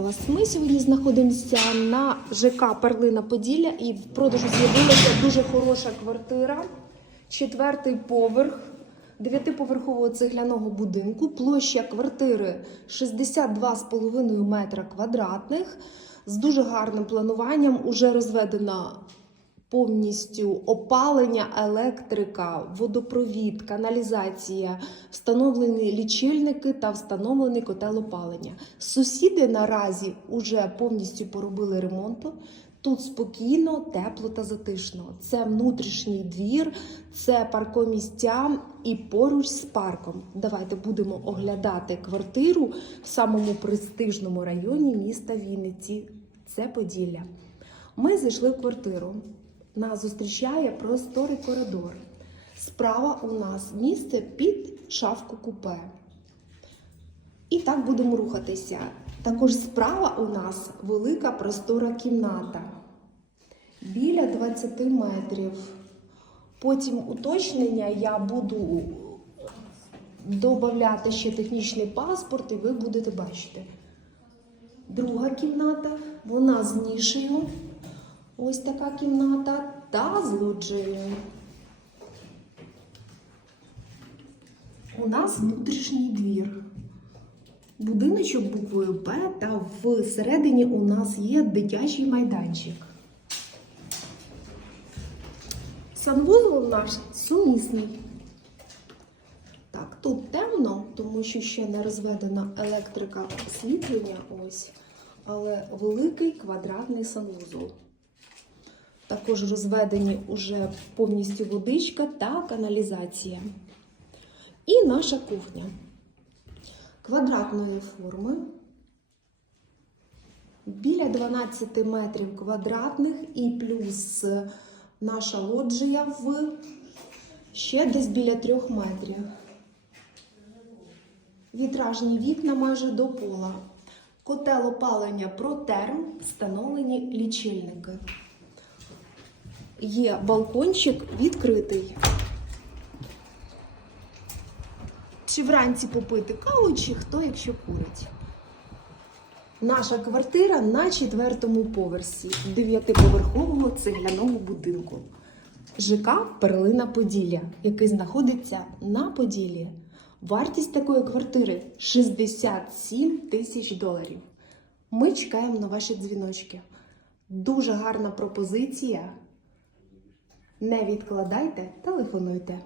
вас. Ми сьогодні знаходимося на ЖК Перлина Поділля і в продажу з'явилася дуже хороша квартира. Четвертий поверх дев'ятиповерхового цегляного будинку. Площа квартири 62,5 метра квадратних. З дуже гарним плануванням уже розведена повністю опалення, електрика, водопровід, каналізація, встановлені лічильники та встановлений котел опалення. Сусіди наразі вже повністю поробили ремонту. Тут спокійно, тепло та затишно. Це внутрішній двір, це паркомістя і поруч з парком. Давайте будемо оглядати квартиру в самому престижному районі міста Вінниці. Це Поділля. Ми зайшли в квартиру. Нас зустрічає просторий коридор. Справа у нас місце під шафку купе. І так будемо рухатися. Також справа у нас велика простора кімната. Біля 20 метрів. Потім уточнення я буду додати ще технічний паспорт, і ви будете бачити. Друга кімната, вона з нішею. Ось така кімната та з лоджією. У нас внутрішній двір. Будиночок буквою П та всередині у нас є дитячий майданчик. Санвузол наш сумісний. Так, тут темно, тому що ще не розведена електрика освітлення. Ось, але великий квадратний санвузол. Також розведені уже повністю водичка та каналізація. І наша кухня квадратної форми. Біля 12 метрів квадратних і плюс наша лоджія в ще десь біля 3 метрів. Вітражні вікна майже до пола. Котел опалення протерм, встановлені лічильники. Є балкончик відкритий. Чи вранці попити каву, чи хто, якщо курить. Наша квартира на четвертому поверсі дев'ятиповерхового цегляного будинку. ЖК Перлина Поділля, який знаходиться на Поділлі. Вартість такої квартири 67 тисяч доларів. Ми чекаємо на ваші дзвіночки. Дуже гарна пропозиція. Не відкладайте, телефонуйте.